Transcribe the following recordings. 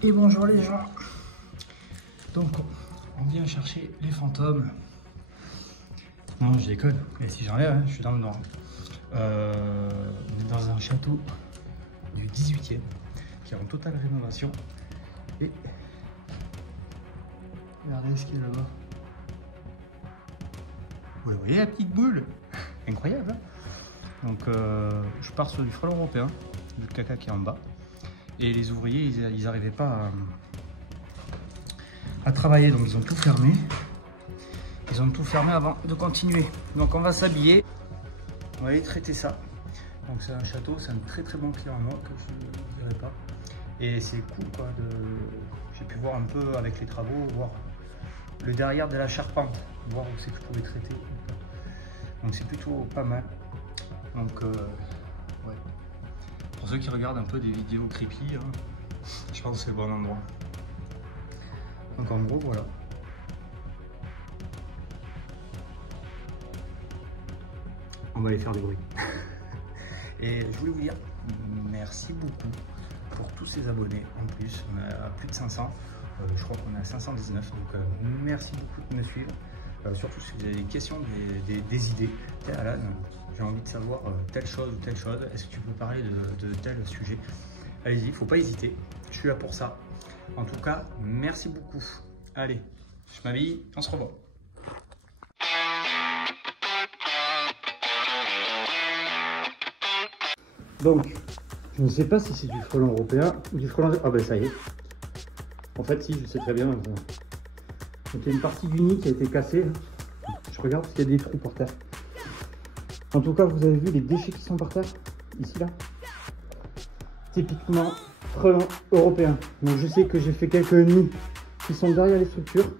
Et bonjour les gens. Donc on vient chercher les fantômes. Non, je déconne. Et si j'enlève, hein, je suis dans le noir. On est dans un château du 18e qui est en totale rénovation. Et regardez ce qu'il y a là-bas. Vous voyez la petite boule? Incroyable, hein. Donc je pars sur du frelon européen, du caca qui est en bas. Et les ouvriers, ils n'arrivaient pas à travailler, donc ils ont tout fermé. Ils ont tout fermé avant de continuer. Donc on va s'habiller, on va aller traiter ça. Donc c'est un château, c'est un très bon client à moi que je ne dirais pas. Et c'est cool quoi, j'ai pu voir un peu avec les travaux, voir le derrière de la charpente, voir où c'est que je pouvais traiter. Donc c'est plutôt pas mal. Donc ouais. Pour ceux qui regardent un peu des vidéos creepy, hein, je pense que c'est le bon endroit. Donc en gros voilà. On va aller faire du bruit. Et je voulais vous dire merci beaucoup pour tous ces abonnés. En plus, on a plus de 500. Je crois qu'on est à 519. Donc merci beaucoup de me suivre. Surtout si vous avez des questions, des idées. Alan, j'ai envie de savoir telle chose ou telle chose. Est-ce que tu peux parler de tel sujet? Allez-y, il ne faut pas hésiter. Je suis là pour ça. En tout cas, merci beaucoup. Allez, je m'habille, on se revoit. Donc, je ne sais pas si c'est du frelon européen ou du frelon... Ah ben ça y est. En fait, si, je sais très bien. Donc, il y a une partie du nid qui a été cassée. Je regarde parce qu'il y a des trous par terre. En tout cas, vous avez vu les déchets qui sont par terre, ici, là. Typiquement frelon européen. Donc je sais que j'ai fait quelques nids qui sont derrière les structures.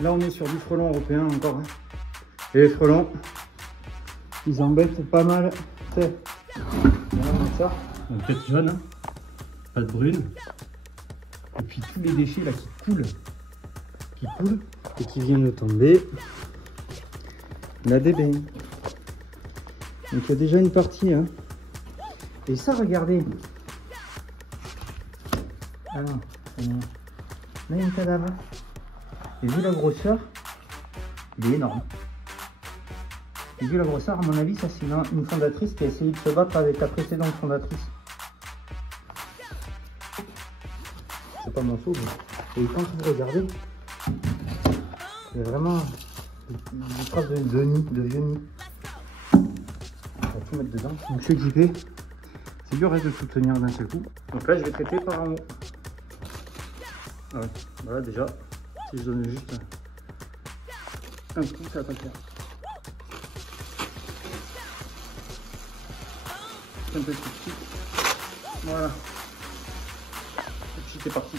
Là, on est sur du frelon européen encore. Hein. Et les frelons, ils embêtent pas mal. Voilà, ça. Donc tête jaune, hein. Pas de brune. Et puis tous les déchets là qui coulent et qui viennent de tomber. La bébé. Donc il y a déjà une partie. Hein. Et ça, regardez. Alors, là il y a un cadavre. Et vu la grosseur, il est énorme. Et vu la grosseur, à mon avis, ça c'est une fondatrice qui a essayé de se battre avec la précédente fondatrice. C'est pas mon souffle. Et quand vous regardez, il y a vraiment une trace de nid, de vieux nid. On va tout mettre dedans. Donc je suis équipé. C'est dur de tout tenir d'un seul coup. Donc là, je vais traiter par en haut. Ah ouais. Voilà, déjà, si je donne juste un coup, ça va pas le faire. Un petit coup. Voilà. Et puis c'est parti.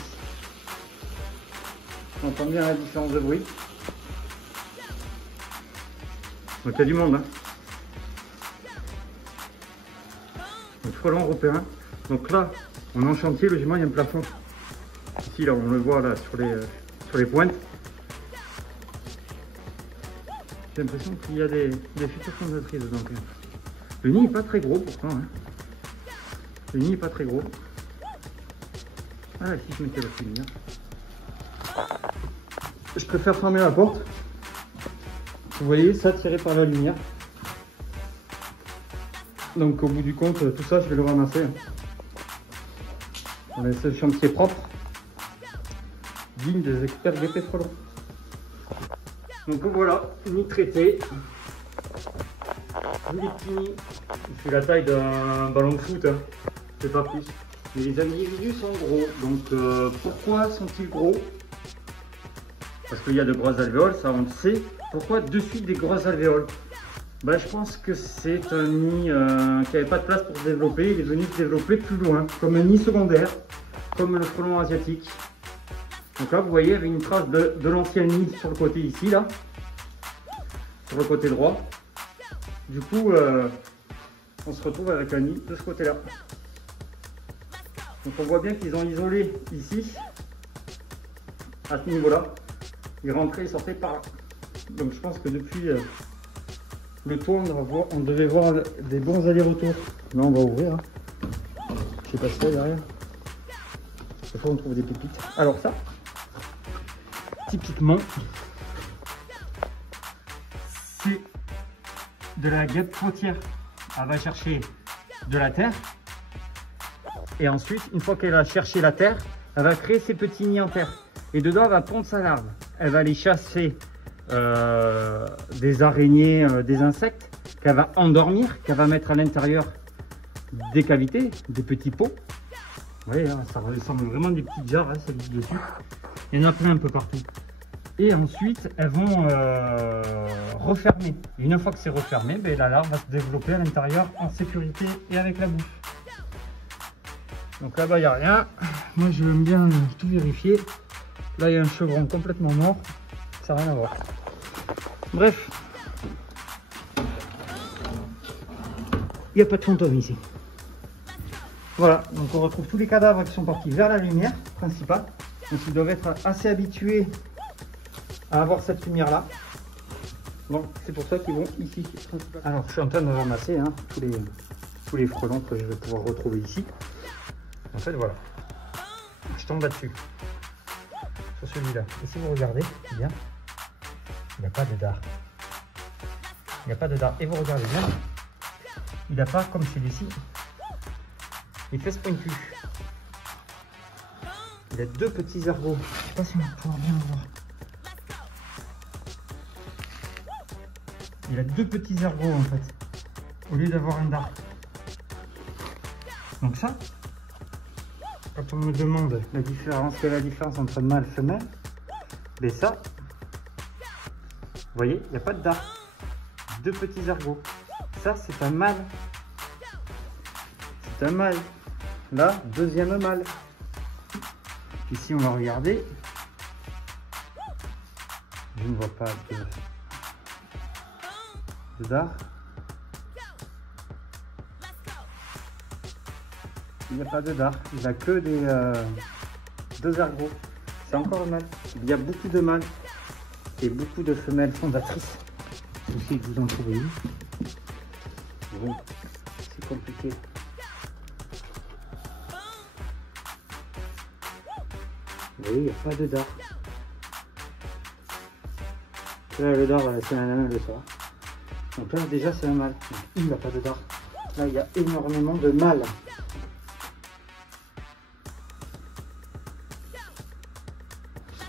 On entend bien la différence de bruit. Donc il y a du monde. Hein. Donc frelon européen. Donc là, on est en chantier, logiquement il y a un plafond. Ici, là, on le voit là sur les pointes. J'ai l'impression qu'il y a des futures fondatrices. Donc, le nid n'est pas très gros pourtant. Hein. Le nid n'est pas très gros. Ah, si je mettais la lumière. Je préfère fermer la porte. Vous voyez, ça tiré par la lumière. Donc au bout du compte, tout ça, je vais le ramasser. On laisse le chantier propre. Digne des experts GP frelons. Donc voilà, nid traité. Des petits nids. Il fait la taille d'un ballon de foot, hein. C'est pas plus. Mais les individus sont gros. Donc pourquoi sont-ils gros? Parce qu'il y a de grosses alvéoles, ça on le sait. Pourquoi de suite des grosses alvéoles? Bah, je pense que c'est un nid qui n'avait pas de place pour se développer. Il est venu se développer plus loin, comme un nid secondaire, comme le frelon asiatique. Donc là, vous voyez, il y avait une trace de l'ancien nid sur le côté ici, là, sur le côté droit. Du coup, on se retrouve avec un nid de ce côté-là. Donc on voit bien qu'ils ont isolé ici, à ce niveau-là. Ils rentraient et sortaient par là. Donc je pense que depuis le toit, on devait voir des bons allers-retours. Là, on va ouvrir. Hein. Je sais pas ce qu'il y a derrière. Des fois on trouve des pépites. Alors ça, typiquement, c'est de la guêpe fautière. Elle va chercher de la terre. Et ensuite, une fois qu'elle a cherché la terre, elle va créer ses petits nids en terre. Et dedans, elle va pondre sa larve. Elle va aller chasser des araignées, des insectes, qu'elle va endormir, qu'elle va mettre à l'intérieur des cavités, des petits pots. Vous voyez, hein, ça ressemble vraiment à des petites jarres, hein, celles dessus. Il y en a plein un peu partout. Et ensuite, elles vont refermer. Et une fois que c'est refermé, ben, la larve va se développer à l'intérieur en sécurité et avec la bouffe. Donc là-bas, il n'y a rien. Moi, j'aime bien tout vérifier. Là, il y a un chevron complètement mort. Ça n'a rien à voir. Bref. Il n'y a pas de fantôme ici. Voilà. Donc, on retrouve tous les cadavres qui sont partis vers la lumière principale. Donc, ils doivent être assez habitués à avoir cette lumière-là. Bon, c'est pour ça qu'ils vont ici. Alors, je suis en train de ramasser hein, tous les frelons que je vais pouvoir retrouver ici. En fait, voilà. Je tombe là-dessus. Sur celui-là. Et si vous regardez, bien, il n'y a pas de dard. Il n'y a pas de dard. Et vous regardez bien, il n'a pas comme celui-ci, les fesses pointues. Il a deux petits ergots. Je ne sais pas si on va pouvoir bien le voir. Il a deux petits ergots en fait, au lieu d'avoir un dard. Donc ça, quand on me demande la différence, quelle est la différence entre mâle et femelle, mais ça, vous voyez, il n'y a pas de dard. Deux petits ergots. Ça, c'est un mâle. C'est un mâle. Là, deuxième mâle. Ici, on va regarder. Je ne vois pas de dard. Il n'y a pas de dard. Il n'a que des deux ergots. C'est encore un mâle. Il y a beaucoup de mâles et beaucoup de femelles fondatrices. Aussi, vous en trouvez une. Bon, c'est compliqué. Vous voyez, il n'y a pas de dard. Là, le dard, c'est un nain le soir. Donc là, déjà, c'est un mâle. Donc, il n'a pas de dard. Là, il y a énormément de mâles.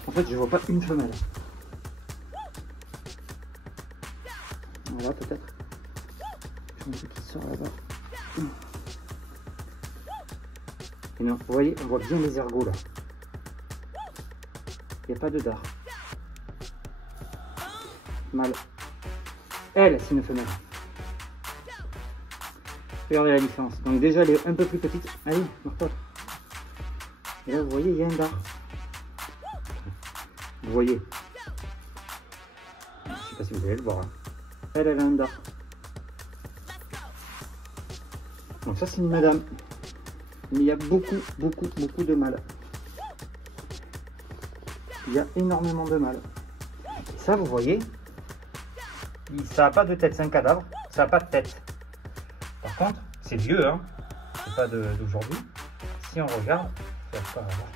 En fait, je vois pas une femelle. Voilà, peut-être. Je sais qui sort là-bas. Et non, vous voyez, on voit bien les ergots là. Il n'y a pas de dard. Mâle. Elle, c'est une femelle. Regardez la différence. Donc déjà, elle est un peu plus petite. Allez, marre-toi. Et là, vous voyez, il y a un dard. Vous voyez. Je ne sais pas si vous allez le voir. Hein. Elle a un dard. Donc ça, c'est une madame. Mais il y a beaucoup de mâles. Il y a énormément de mâles. Et ça, vous voyez, ça n'a pas de tête, c'est un cadavre, ça n'a pas de tête. Par contre, c'est vieux, hein, c'est pas d'aujourd'hui. Si on regarde, je n'arrive pas à voir.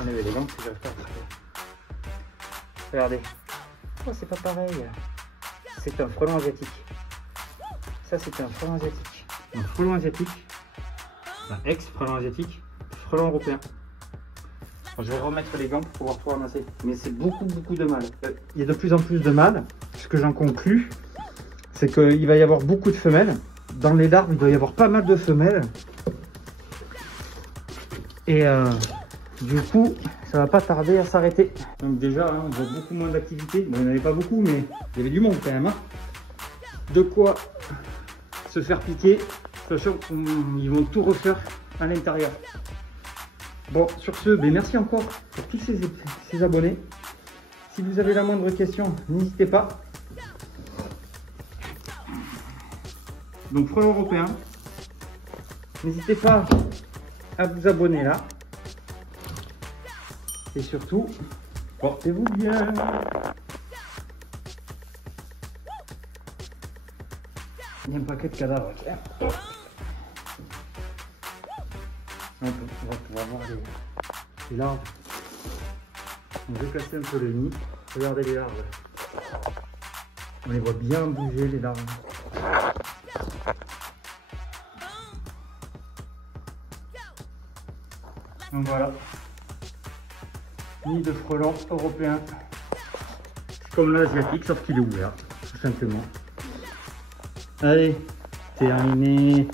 On avait les gants, je n'arrive pas à attraper. Regardez. Oh, c'est pas pareil. C'est un frelon asiatique. Ça, c'est un frelon asiatique. Un frelon asiatique, un ex-frelon asiatique, frelon européen. Je vais remettre les gants pour pouvoir tout ramasser. Mais c'est beaucoup de mâles. Il y a de plus en plus de mâles. Ce que j'en conclus, c'est qu'il va y avoir beaucoup de femelles. Dans les larves, il doit y avoir pas mal de femelles. Et du coup, ça va pas tarder à s'arrêter. Donc déjà, hein, on voit beaucoup moins d'activité. Bon, il n'y en avait pas beaucoup, mais il y avait du monde quand même. Hein. De quoi se faire piquer, sachant qu'ils vont tout refaire à l'intérieur. Bon, sur ce, ben merci encore pour tous ces abonnés. Si vous avez la moindre question, n'hésitez pas. Donc, frelon européen, n'hésitez pas à vous abonner là. Et surtout, portez-vous bien. Il y a un paquet de cadavres. On va pouvoir voir les... les larves. Donc, je vais casser un peu le nid. Regardez les larves. On les voit bien bouger, les larves. Donc voilà. Nid de frelons européen. C'est comme l'asiatique, sauf qu'il est ouvert, tout simplement. Allez, terminé.